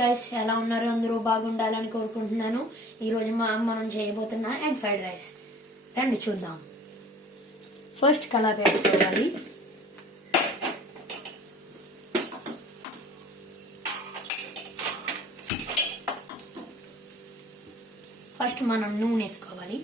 గైస్ ఎలా ఉన్నారు? అందరూ బాగుండాలని కోరుకుంటున్నాను. ఈరోజు మనం చేయబోతున్న ఎగ్ ఫ్రైడ్ రైస్. రండి చూద్దాం. ఫస్ట్ కళాయి పెట్టుకోవాలి. ఫస్ట్ మనం నూనె వేసుకోవాలి.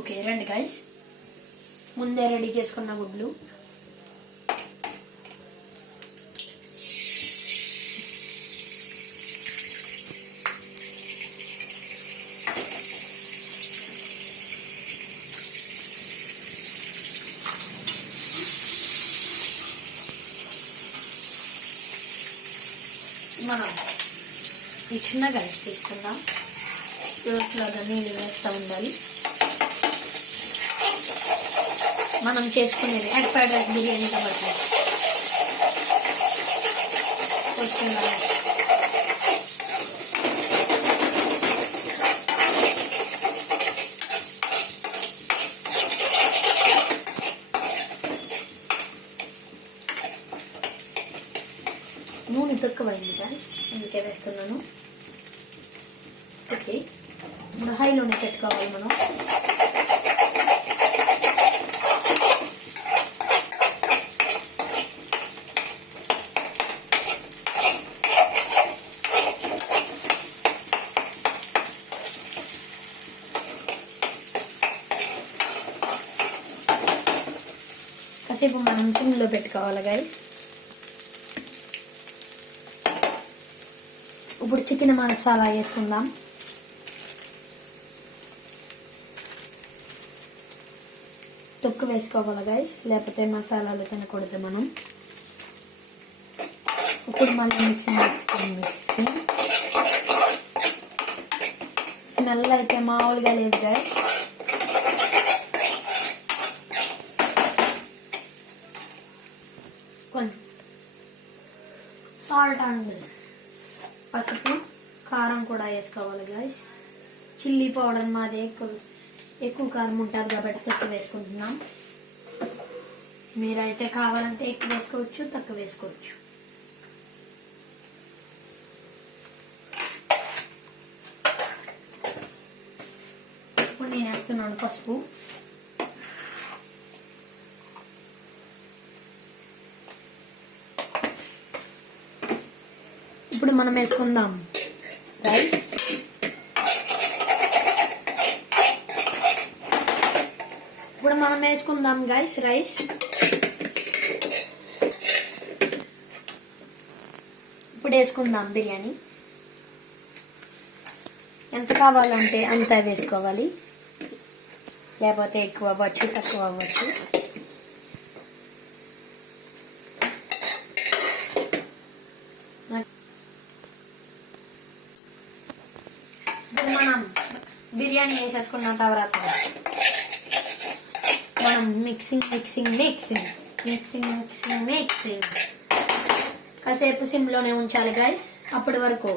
ఓకే రండి గైస్, ముందే రెడీ చేసుకున్న గుడ్లు మనం ఈ చిన్నగా తీసుకుందాం. లాగా నీళ్ళు వేస్తూ ఉండాలి. మనం చేసుకునేది ఎగ్ ఫ్రైడ్ రైస్ బిర్యానీ కాబట్టి వస్తున్నాం. నూనె తక్కువైంది ఫ్రెండ్స్, అందుకే వేస్తున్నాను. ఓకే, ఇప్పుడు హైలోనే పెట్టుకోవాలి మనం. కాసేపు మనం సిమ్లో పెట్టుకోవాలి గైస్. ఇప్పుడు చికెన్ మసాలా వేసుకుందాం. తొక్కు వేసుకోవాలి గైస్, లేకపోతే మసాలాలు తినకూడదు మనం. ఇప్పుడు మళ్ళీ మిక్సింగ్ స్మెల్ అయితే మామూలుగా లేదు గైస్. సాల్ట్ అండ్ పసుపు, కారం కూడా వేసుకోవాలి గైస్. చిల్లీ పౌడర్ మాది ఎక్కువ కారం ఉంటుంది కాబట్టి తక్కువ వేసుకుంటున్నాం. మీరైతే కావాలంటే ఎక్కువ వేసుకోవచ్చు, తక్కువ వేసుకోవచ్చు. ఇప్పుడు నేను వేస్తున్నాను పసుపు. ఇప్పుడు మనం వేసుకుందాం రైస్. ఇప్పుడు మనం వేసుకుందాం గైస్ రైస్. ఇప్పుడు వేసుకుందాం బిర్యానీ. ఎంత కావాలంటే అంత వేసుకోవాలి, లేకపోతే ఎక్కువ అవ్వచ్చు, తక్కువ అవ్వచ్చు. ఇప్పుడు మనం బిర్యానీ వేసేసుకున్న తర్వాత మనం మిక్సింగ్ కాసేపు సిమ్లోనే ఉంచాలి గైస్. అప్పటి వరకు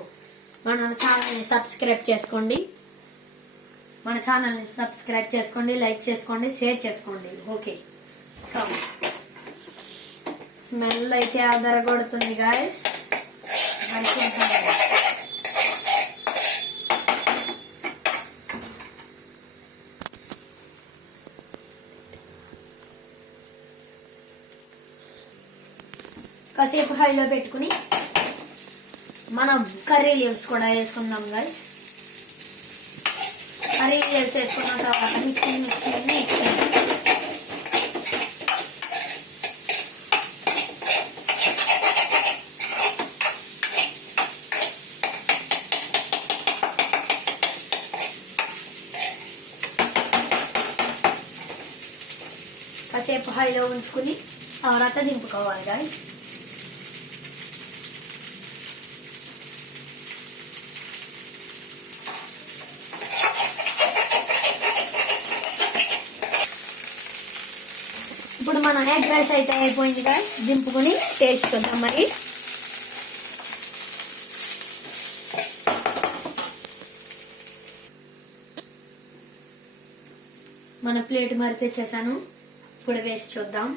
మన ఛానల్ని సబ్స్క్రైబ్ చేసుకోండి. లైక్ చేసుకోండి, షేర్ చేసుకోండి. ఓకే, స్మెల్ అయితే అదరగొడుతుంది గైస్. కాసేపు హైలో పెట్టుకుని మనం కర్రీ లీవ్స్ కూడా వేసుకుందాం గైస్. కర్రీ లీవ్స్ వేసుకున్న తర్వాత మిక్సింగ్ కాసేపు హైలో ఉంచుకుని తర్వాత దింపుకోవాలి గైస్. ఇప్పుడు మన ఎగ్ రైస్ అయితే అయిపోయింది గైస్. దింపుకొని టేస్ట్ చూద్దాం మరి. మన ప్లేట్ మరి తెచ్చేసాను, ఇప్పుడు వేసి చూద్దాం.